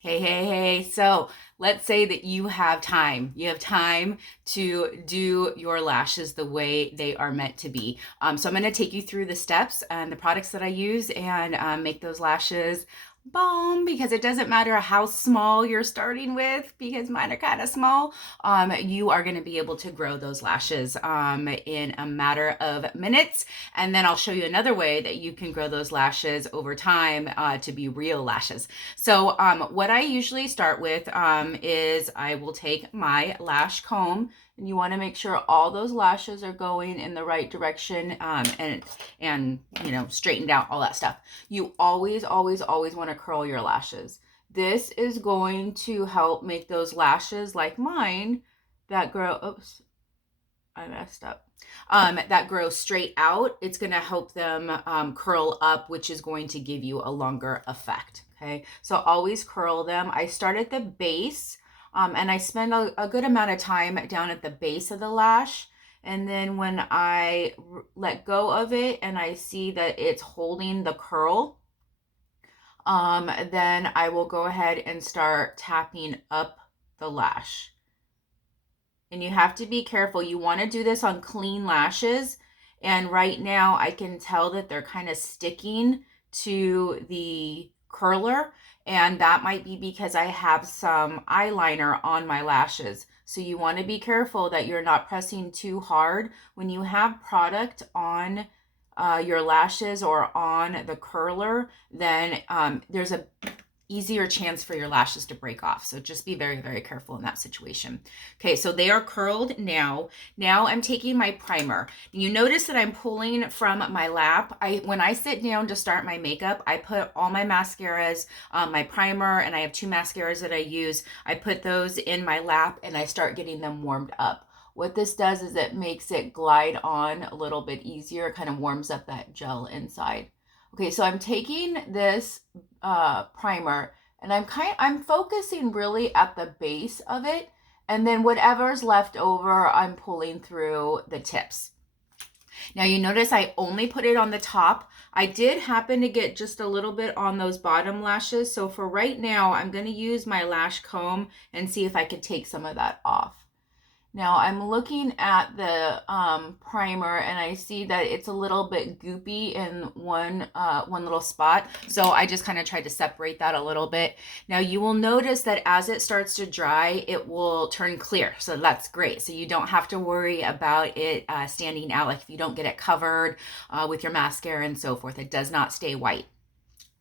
Hey. So let's say that you have time. You have time to do your lashes the way they are meant to be. So I'm going to take you through the steps and the products that I use and make those lashes bomb because it doesn't matter how small you're starting with because mine are kind of small. You are going to be able to grow those lashes in a matter of minutes. And then I'll show you another way that you can grow those lashes over time to be real lashes. So what I usually start with is I will take my lash comb, and you want to make sure all those lashes are going in the right direction and straightened out, all that stuff. You always want to curl your lashes. This is going to help make those lashes like mine that grow. Oops, I messed up. That grow straight out. It's going to help them curl up, which is going to give you a longer effect. Okay, so always curl them. I start at the base, and I spend a good amount of time down at the base of the lash. And then when I let go of it and I see that it's holding the curl, then I will go ahead and start tapping up the lash. And you have to be careful. You want to do this on clean lashes. And right now I can tell that they're kind of sticking to the curler. And that might be because I have some eyeliner on my lashes. So you want to be careful that you're not pressing too hard. When you have product on your lashes or on the curler, then there's a easier chance for your lashes to break off. So just be very careful in that situation. Okay, so they are curled now. Now I'm taking my primer. You notice that I'm pulling from my lap. When I sit down to start my makeup, I put all my mascaras, my primer, and I have 2 mascaras that I use. I put those in my lap and I start getting them warmed up. What this does is it makes it glide on a little bit easier. It kind of warms up that gel inside. Okay, so I'm taking this primer and I'm focusing really at the base of it, and then whatever's left over I'm pulling through the tips. Now you notice I only put it on the top. I did happen to get just a little bit on those bottom lashes, so for right now I'm going to use my lash comb and see if I can take some of that off. Now I'm looking at the primer and I see that it's a little bit goopy in one little spot. So I just kind of tried to separate that a little bit. Now you will notice that as it starts to dry, it will turn clear. So that's great. So you don't have to worry about it standing out, like if you don't get it covered with your mascara and so forth. It does not stay white.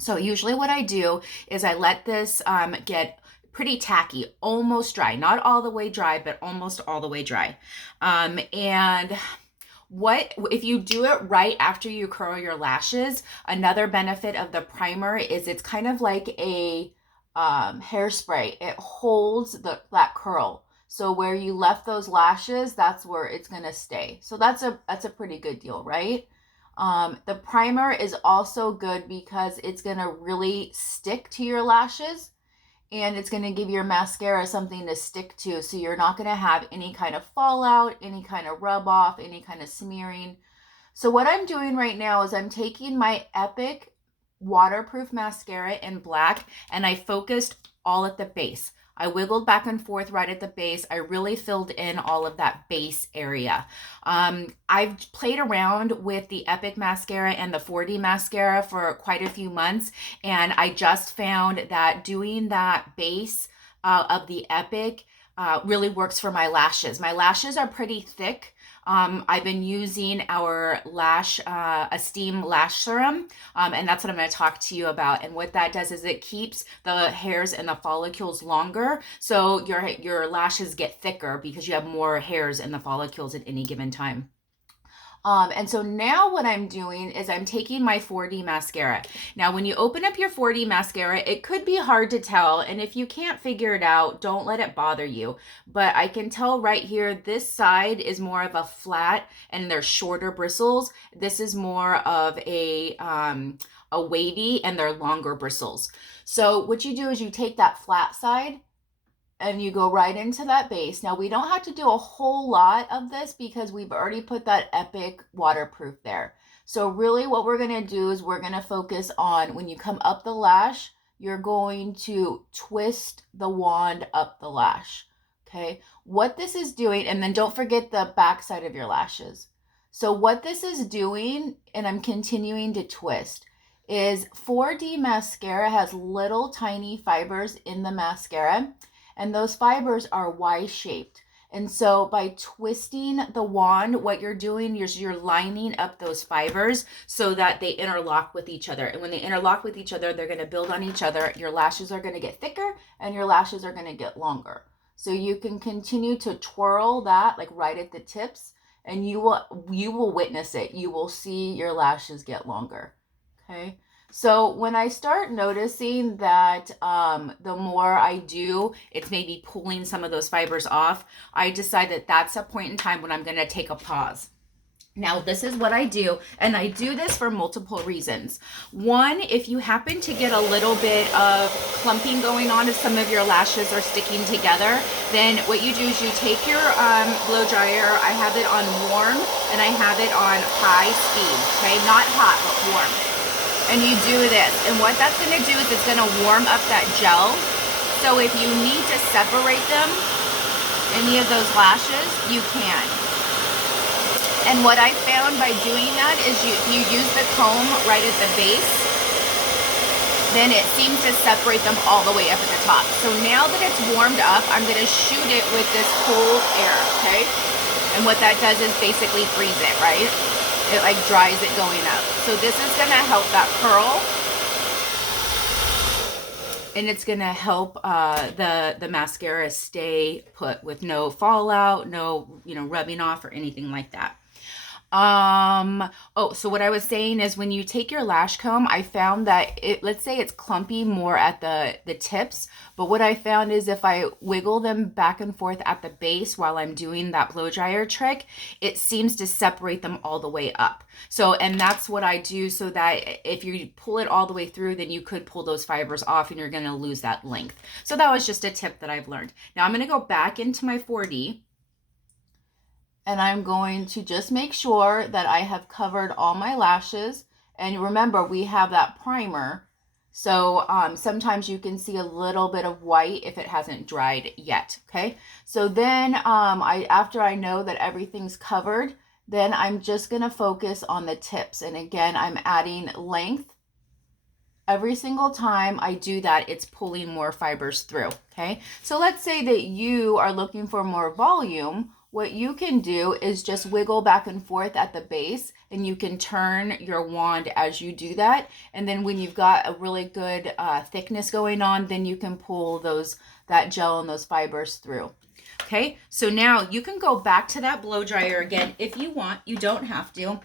So usually what I do is I let this get pretty tacky, almost dry, not all the way dry, but almost all the way dry. And what if you do it right after you curl your lashes? Another benefit of the primer is it's kind of like a hairspray. It holds that curl. So where you left those lashes, that's where it's gonna stay. So that's a pretty good deal, right? The primer is also good because it's gonna really stick to your lashes, and it's going to give your mascara something to stick to, so you're not going to have any kind of fallout, any kind of rub off, any kind of smearing. So what I'm doing right now is I'm taking my Epic waterproof mascara in black and I focused all at the base. I wiggled back and forth right at the base. I really filled in all of that base area. I've played around with the Epic mascara and the 4D mascara for quite a few months, and I just found that doing that base of the Epic really works for my lashes. My lashes are pretty thick. I've been using our Lash Esteem Lash Serum, and that's what I'm going to talk to you about. And what that does is it keeps the hairs and the follicles longer, so your lashes get thicker because you have more hairs in the follicles at any given time. And so now what I'm doing is I'm taking my 4D mascara. Now, when you open up your 4D mascara, it could be hard to tell. And if you can't figure it out, don't let it bother you. But I can tell right here, this side is more of a flat and they're shorter bristles. This is more of a wavy and they're longer bristles. So what you do is you take that flat side and you go right into that base. Now we don't have to do a whole lot of this because we've already put that Epic waterproof there. So really what we're gonna do is we're gonna focus on when you come up the lash, you're going to twist the wand up the lash. Okay, what this is doing, and then don't forget the back side of your lashes. So what this is doing, and I'm continuing to twist, is 4D mascara has little tiny fibers in the mascara, and those fibers are Y-shaped. And so by twisting the wand, what you're doing is you're lining up those fibers so that they interlock with each other. And when they interlock with each other, they're going to build on each other. Your lashes are going to get thicker and your lashes are going to get longer. So you can continue to twirl that like right at the tips, and you will witness it. You will see your lashes get longer. Okay. So when I start noticing that the more I do, it's maybe pulling some of those fibers off, I decide that that's a point in time when I'm going to take a pause. Now, this is what I do, and I do this for multiple reasons. One, if you happen to get a little bit of clumping going on, if some of your lashes are sticking together, then what you do is you take your blow dryer. I have it on warm, and I have it on high speed, okay? Not hot, but warm. And you do this, and what that's going to do is it's going to warm up that gel. So if you need to separate them, any of those lashes, you can. And what I found by doing that is you use the comb right at the base, then it seems to separate them all the way up at the top. So now that it's warmed up, I'm going to shoot it with this cold air, okay? And what that does is basically freeze it, right? It like dries it going up. So this is going to help that curl. And it's going to help the mascara stay put with no fallout, no, rubbing off or anything like that. So what I was saying is when you take your lash comb, I found that let's say it's clumpy more at the tips, but what I found is if I wiggle them back and forth at the base while I'm doing that blow dryer trick, it seems to separate them all the way up. So, and that's what I do so that if you pull it all the way through, then you could pull those fibers off and you're going to lose that length. So that was just a tip that I've learned. Now I'm going to go back into my 4D. And I'm going to just make sure that I have covered all my lashes. And remember, we have that primer. So sometimes you can see a little bit of white if it hasn't dried yet, okay? So then after I know that everything's covered, then I'm just gonna focus on the tips. And again, I'm adding length. Every single time I do that, it's pulling more fibers through, okay? So let's say that you are looking for more volume. What you can do is just wiggle back and forth at the base, and you can turn your wand as you do that. And then when you've got a really good thickness going on, then you can pull that gel and those fibers through. Okay, so now you can go back to that blow dryer again if you want. You don't have to.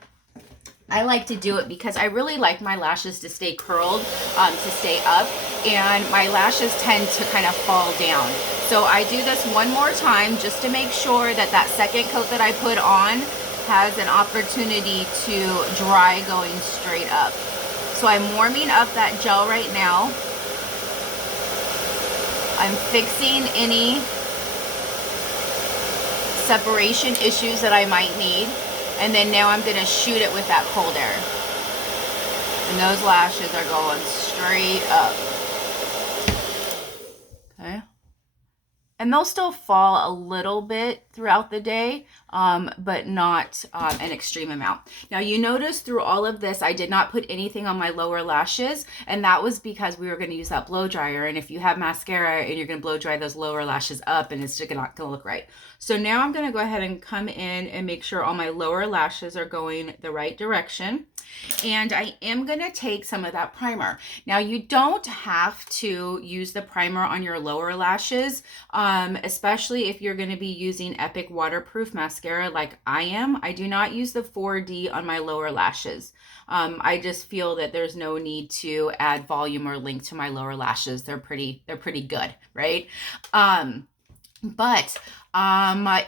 I like to do it because I really like my lashes to stay curled, to stay up, and my lashes tend to kind of fall down. So I do this one more time just to make sure that that second coat that I put on has an opportunity to dry going straight up. So I'm warming up that gel right now. I'm fixing any separation issues that I might need. And then now I'm going to shoot it with that cold air. And those lashes are going straight up. Okay. And they'll still fall a little bit throughout the day, but not an extreme amount. Now you notice through all of this, I did not put anything on my lower lashes, and that was because we were going to use that blow dryer. And if you have mascara and you're going to blow dry those lower lashes up, and it's just not going to look right. So now I'm going to go ahead and come in and make sure all my lower lashes are going the right direction. And I am going to take some of that primer. Now you don't have to use the primer on your lower lashes, especially if you're going to be using Epic waterproof mascara like I am. I do not use the 4D on my lower lashes. I just feel that there's no need to add volume or length to my lower lashes. They're pretty good, right? But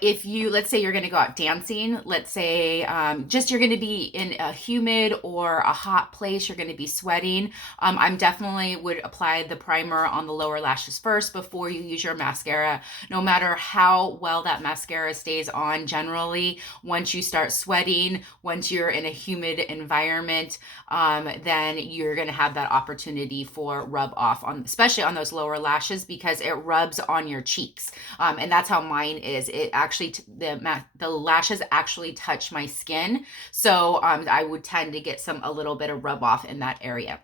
if you, let's say you're going to go out dancing, let's say just you're going to be in a humid or a hot place, you're going to be sweating, I'm definitely would apply the primer on the lower lashes first before you use your mascara. No matter how well that mascara stays on, generally, once you start sweating, once you're in a humid environment, then you're going to have that opportunity for rub off on, especially on those lower lashes, because it rubs on your cheeks. And that's how mine is. It actually, the lashes actually touch my skin. So I would tend to get a little bit of rub off in that area.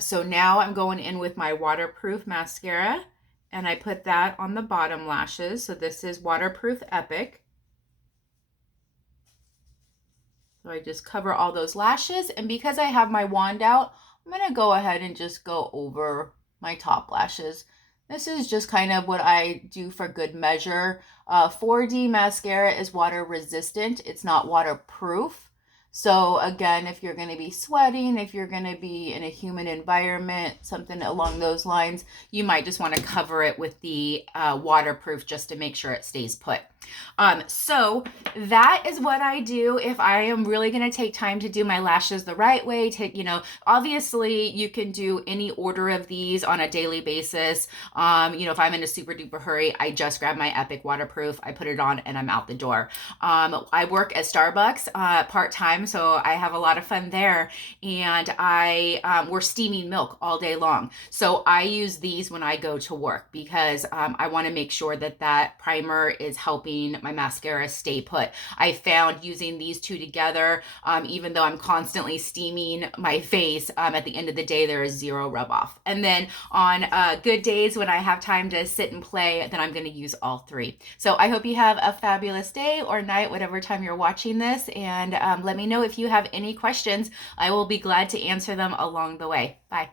So now I'm going in with my waterproof mascara, and I put that on the bottom lashes. So this is Waterproof Epic. So I just cover all those lashes, and because I have my wand out, I'm going to go ahead and just go over my top lashes. This is just kind of what I do for good measure. 4D mascara is water resistant. It's not waterproof. So again, if you're going to be sweating, if you're going to be in a humid environment, something along those lines, you might just want to cover it with the waterproof just to make sure it stays put. So that is what I do if I am really going to take time to do my lashes the right way. Obviously you can do any order of these on a daily basis. If I'm in a super duper hurry, I just grab my Epic waterproof, I put it on, and I'm out the door. I work at Starbucks part-time, so I have a lot of fun there, and we're steaming milk all day long. So I use these when I go to work because I want to make sure that primer is helping my mascara stay put. I found using these two together, even though I'm constantly steaming my face, at the end of the day, there is zero rub off. And then on good days when I have time to sit and play, then I'm going to use all three. So I hope you have a fabulous day or night, whatever time you're watching this. And let me know if you have any questions. I will be glad to answer them along the way. Bye.